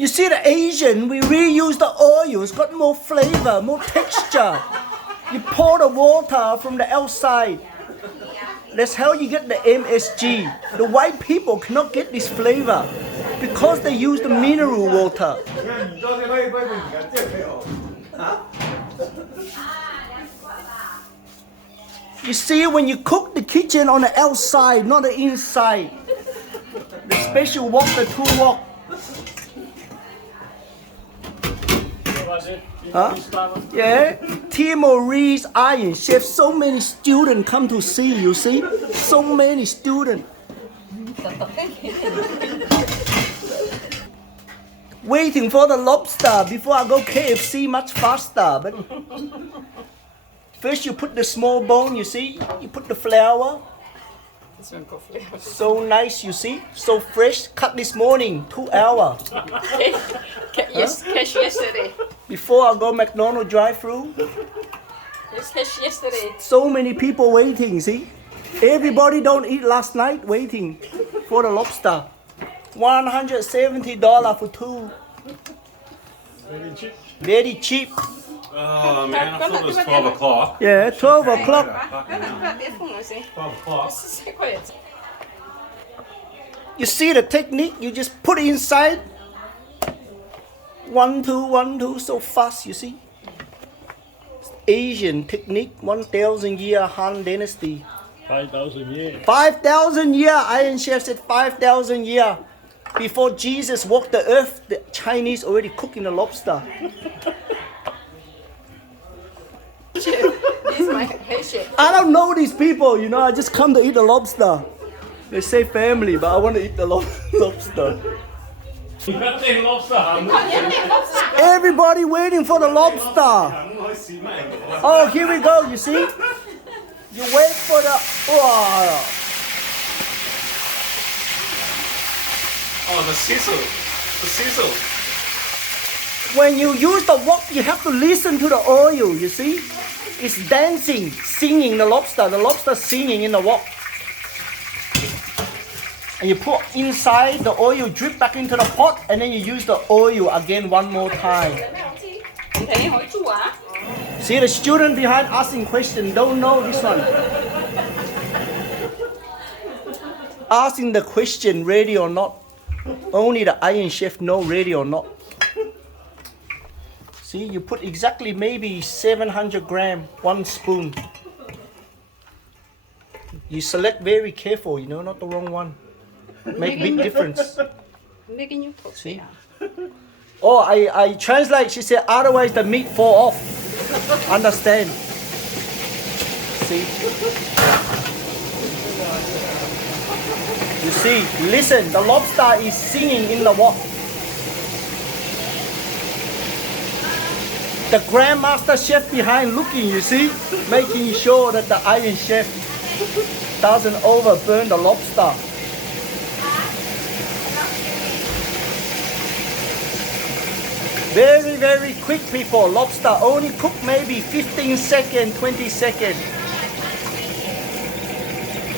You see the Asian, we reuse the oil. It's got more flavor, more texture. You pour the water from the outside. That's how you get the MSG. The white people cannot get this flavor because they use the mineral water. You see, when you cook the kitchen on the outside, not the inside. The special wok, the two wok. Huh? Yeah, Timorese Iron Chef. So many students come to see, you see? So many students. Waiting for the lobster before I go KFC much faster. But first you put the small bone, you see? You put the flour. So nice, you see? So fresh. Cut this morning, 2 hours. Yes, catch yesterday. Before I go McDonald's drive-through. Yes, catch yesterday. So many people waiting, see? Everybody don't eat last night waiting for the lobster. $170 for two. Very cheap. Very cheap. Oh man, I thought it was 12 o'clock. Yeah, 12 o'clock. 12 o'clock. You see the technique? You just put it inside. 1, 2, 1, 2, so fast, you see? Asian technique, 1,000 year Han dynasty. 5,000 years. 5,000 year, Iron Chef said 5,000 year. Before Jesus walked the earth, the Chinese already cooking the lobster. This is my patient. I don't know these people, you know, I just come to eat the lobster. They say family, but I want to eat the lobster. Nothing lobster. Everybody waiting for the lobster. Oh, here we go, you see? You wait for the... Oh, the sizzle. The sizzle. When you use the wok, you have to listen to the oil, you see? It's dancing, singing the lobster singing in the wok. And you put inside the oil, drip back into the pot, and then you use the oil again one more time. See the student behind asking question, don't know this one. Asking the question, ready or not. Only the Iron Chef know ready or not. See, you put exactly maybe 700 grams, 1 spoon. You select very careful, you know, not the wrong one. Make big difference. See? Oh, I translate, she said, otherwise the meat fall off. Understand? See? You see, listen, the lobster is singing in the wok. The Grandmaster Chef behind looking, you see, making sure that the Iron Chef doesn't overburn the lobster. Very, very quick, people. Lobster only cook maybe 15 seconds, 20 seconds.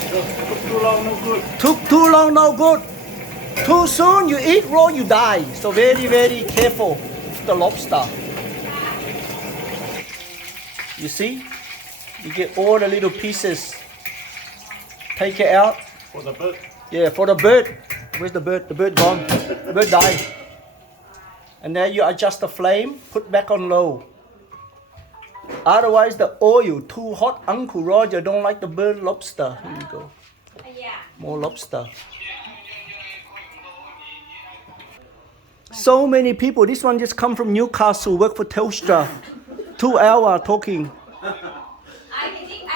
Took too long, no good. Took too long, no good. Too soon, you eat raw, you die. So very, very careful with the lobster. You see? You get all the little pieces. Take it out. For the bird. Yeah, for the bird. Where's the bird? The bird gone. The bird died. And then you adjust the flame, put back on low. Otherwise the oil too hot. Uncle Roger don't like the burnt lobster. Here you go. More lobster. So many people. This one just come from Newcastle, work for Telstra. 2 hours talking. I can see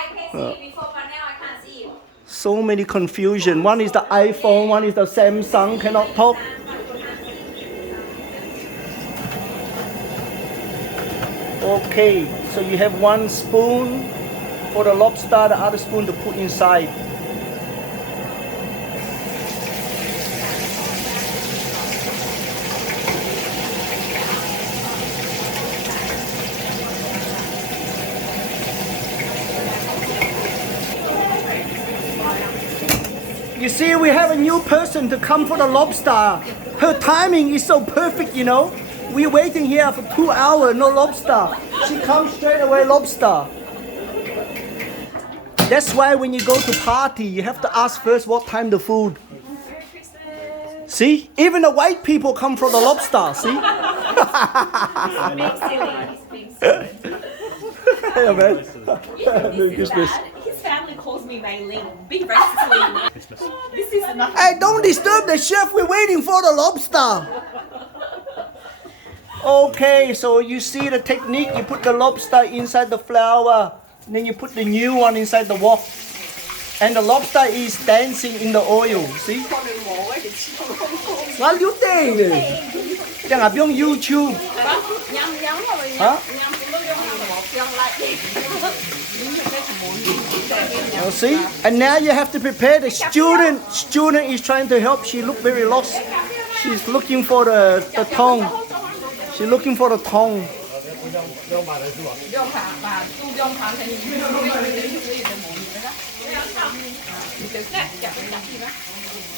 before, but now I can't see you. So many confusion. One is the iPhone, one is the Samsung, cannot talk. Okay, so you have 1 spoon for the lobster, the other spoon to put inside. You see, we have a new person to come for the lobster. Her timing is so perfect, you know. We're waiting here for 2 hours, no lobster. She comes straight away, lobster. That's why when you go to party, you have to ask first what time the food. See, even the white people come for the lobster. See? Yeah, man. Merry Christmas. His family calls me Maylene. Big racist Lee. This is enough. Hey, don't disturb the chef. We're waiting for the lobster. Okay, so you see the technique. You put the lobster inside the flour. Then you put the new one inside the wok. And the lobster is dancing in the oil. See? What do you think? Đang ở bên YouTube. Hả? Oh, see? And now you have to prepare the student. Student is trying to help. She look very lost. She's looking for the tongue. She's looking for the tongue.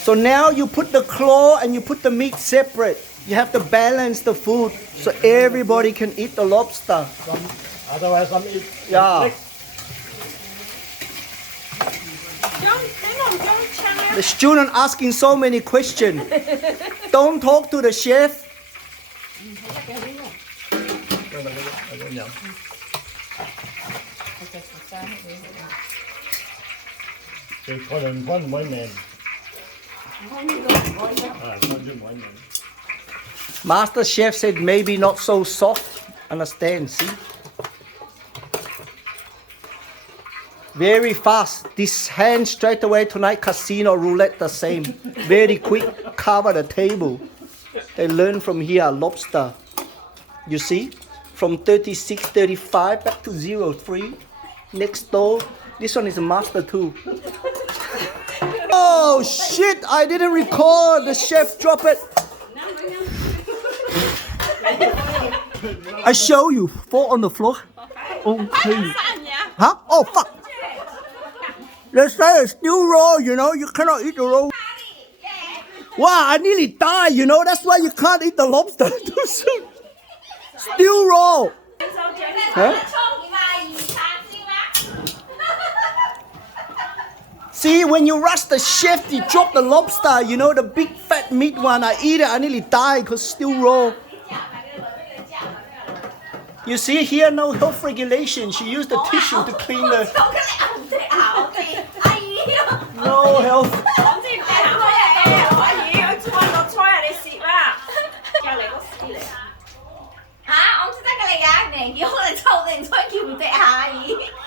So now you put the claw and you put the meat separate. You have to balance the food so everybody can eat the lobster. Otherwise, I'm eat. Yeah. The student asking so many questions. Don't talk to the chef. Master chef said maybe not so soft. Understand, see? Very fast. This hand straight away tonight, casino roulette the same. Very quick, cover the table. They learn from here, lobster. You see? From 36, 35 back to 03. Next door. This one is a master too. Oh shit, I didn't record. The chef dropped it. I show you. Fall on the floor. Okay. Huh? Oh fuck. They say it's still raw, you know. You cannot eat the raw. Wow, I nearly died, you know. That's why you can't eat the lobster too soon. Still raw. Huh? See, when you rush the chef, you drop the lobster, you know, the big fat meat one. I eat it, I nearly die because it's still raw. You see here, no health regulation. She used the tissue to clean the... No health.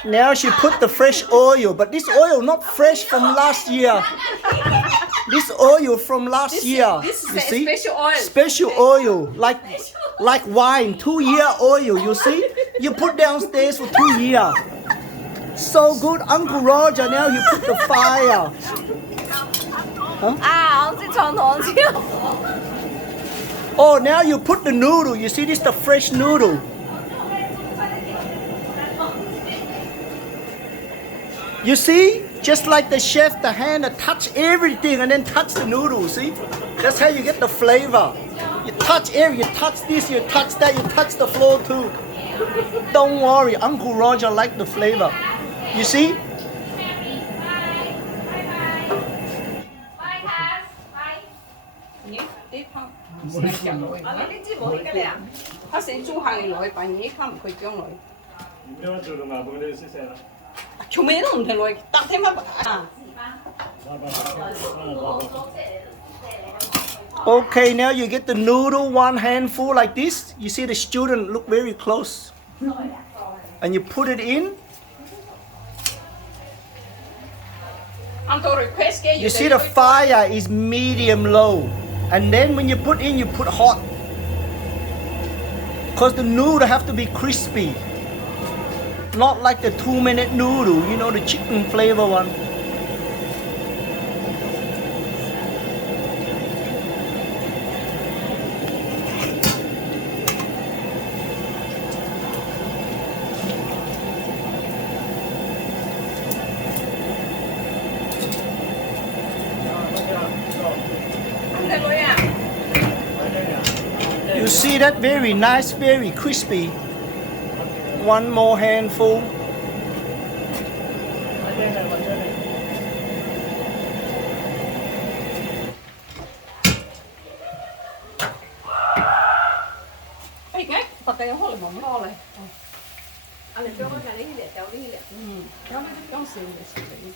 Now she put the fresh oil, but this oil not fresh from last year. This oil from last year. This You is see? special oil. Special oil, like wine, 2-year oil. You see? You put downstairs for 2 years. So good, Uncle Roger. Now you put the fire. Oh, now you put the noodle. You see, this is the fresh noodle. You see, just like the chef, the hand that touch everything and then touch the noodle. See, that's how you get the flavor. You touch you touch this, you touch that, you touch the floor too. Don't worry, Uncle Roger like the flavor. You see? Okay, now you get the noodle, one handful like this. You see the student look very close. And you put it in. You see the fire is medium low. And then when you put in, you put hot. Because the noodle have to be crispy. Not like the 2-minute noodle, you know, the chicken flavor one. see that? Very nice, very crispy. One more handful. Ê, ngay, bật cái hole mà nó rồi. Anh là cho cái này để cháu đi nè. Không xỉu để xỉu đi.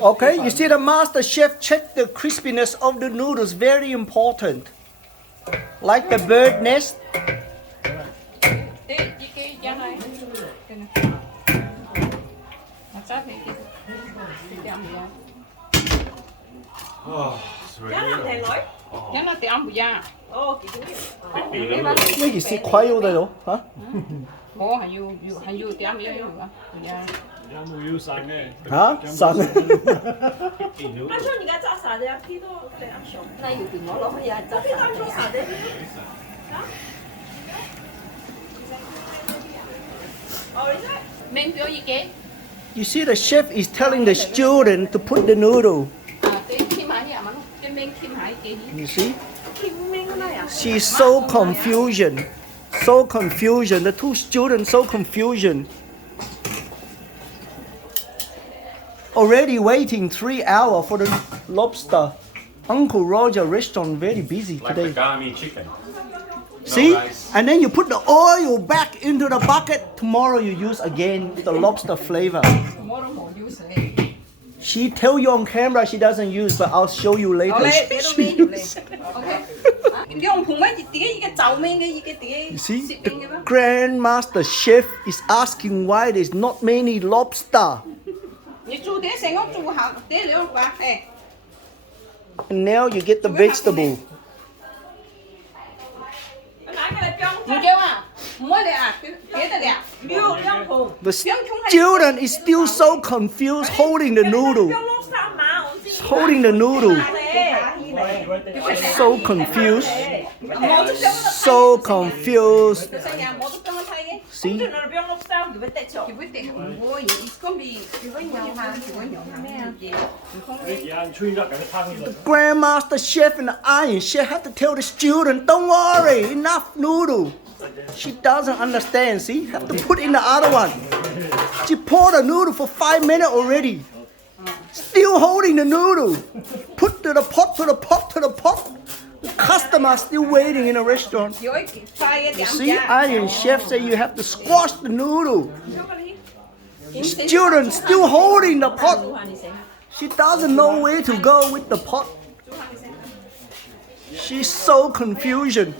Okay, you see the master chef check the crispiness of the noodles, very important. Like the bird nest. Đi, cái giá này. Cái này. Mà sao thì tiệm gì? Giá làm thèm lỗi. Giá nó tiệm gì à? Ô, chị cũng Mấy gì xí khoai ở đây đó, hả? Ồ, hay you tiệm gì à? Dạ.有冇要晒咩？ Hả? Sao? 阿叔而家揸晒啫，啲都你阿叔。那有電我攞去呀，執啲啱咗晒啫。哦，你睇。麺表已經。 You see the chef is telling the student to put the noodle. 啊，對，添下啲啊嘛，啲麵添下啲。 You see? 甜明啦呀。 She's so confusion. So confusion. The two students so confusion. Already waiting 3 hours for the lobster. Uncle Roger restaurant very busy Like today. the Gami chicken. See? rice. And then you put the oil back into the bucket. Tomorrow you use again the lobster flavor. Tomorrow more use it. She tell you on camera she doesn't use, but I'll show you later. Oleh, She dia tu main use. Okay. Yung phùng mấy chị cái chậu men cái You see, the grandmaster chef is asking why there's not many lobster. And now you get the vegetable. The student is still so confused holding the noodle. Holding the noodle. So confused. So confused. See? The grandmaster chef and the iron chef have to tell the student, don't worry, enough noodle. She doesn't understand, see? Have to put in the other one. She poured the noodle for 5 minutes already. Still holding the noodle. Put to the pot, to the pot, to the pot. The customer still waiting in a restaurant. You see, iron chef say you have to squash the noodle. Student still holding the pot. She doesn't know where to go with the pot. She's so confusion.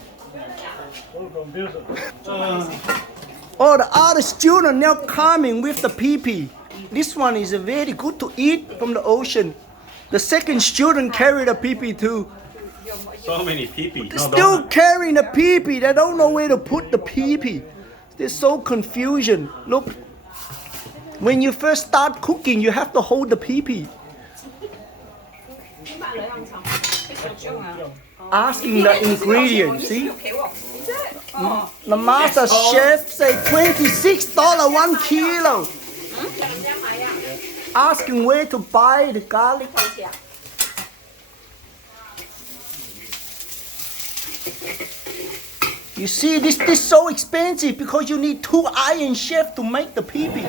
Oh, the other student now coming with the pee-pee. This one is very good to eat from the ocean. The second student carried a pee-pee too. So many pee-pee. They're still carrying the pee-pee. They don't know where to put the pee-pee. There's so confusion. Look, when you first start cooking, you have to hold the pee-pee. Asking the ingredients, see? The master chef say $26 1 kilo. Asking where to buy the garlic. You see, this is so expensive because you need 2 iron chefs to make the pee-pee.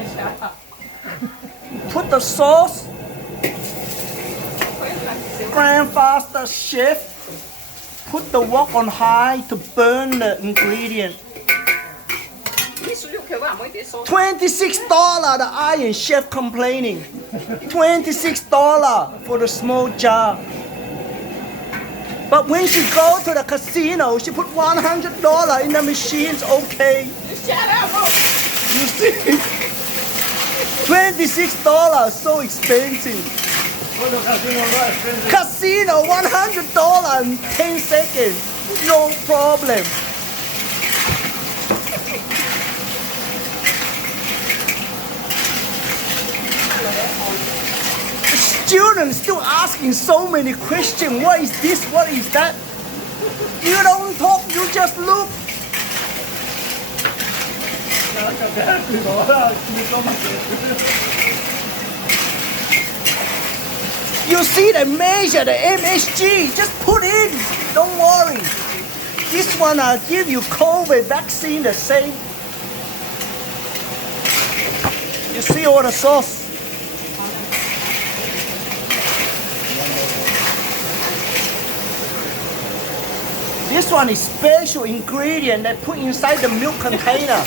Put the sauce. Grandmaster chef. Put the wok on high to burn the ingredient. $26 the iron chef complaining. $26 for the small jar. But when she go to the casino, she put $100 in the machines, okay. You see? $26, so expensive. Casino, $100 in 10 seconds. No problem. The students still asking so many questions. What is this? What is that? You don't talk, you just look. You see the measure, the MSG, just put in, don't worry. This one I'll give you COVID vaccine the same. You see all the sauce? This one is special ingredient they put inside the milk container.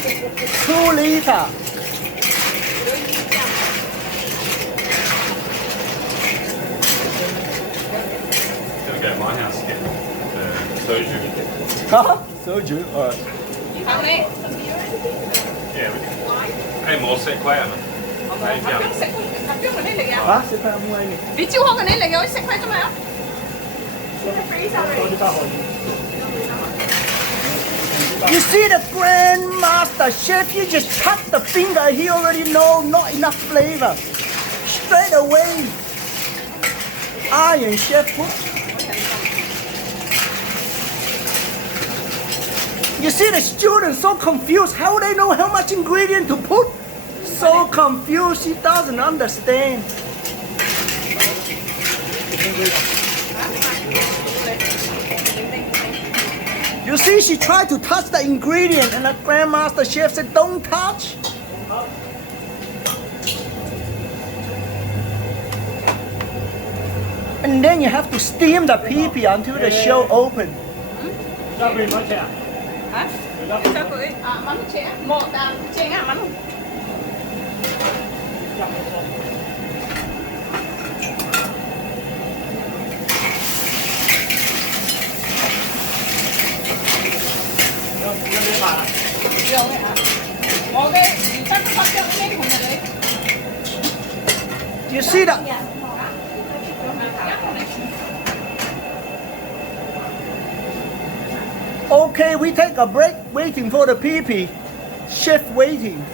2 liter. Gonna go to my house to get soju. Huh? Soju. Alright. Ăn đi. Yeah, we can. Hey, more set quay à? Hey, Hấp yeah. sẽ hấp trước mình đi lại Hả? Sẽ phải mua này. Vì chưa không cái này là rồi sẽ phải cho mày. You see the grandmaster chef, you just cut the finger, he already know not enough flavor. Straight away. Iron chef put. You see the students so confused, how they know how much ingredient to put? So confused, she doesn't understand. You see, she tried to touch the ingredient and the grandmaster chef said, don't touch. And then you have to steam the pee-pee until the shell open. Ra về nói chè. Hả? Sao cười? À, mắm chè. Một chè ngã mắm. Được đấy ạ. Ok, chắc có bắt được cái của mình đấy. You see that? Okay, we take a break, waiting for the pee-pee. Chef waiting.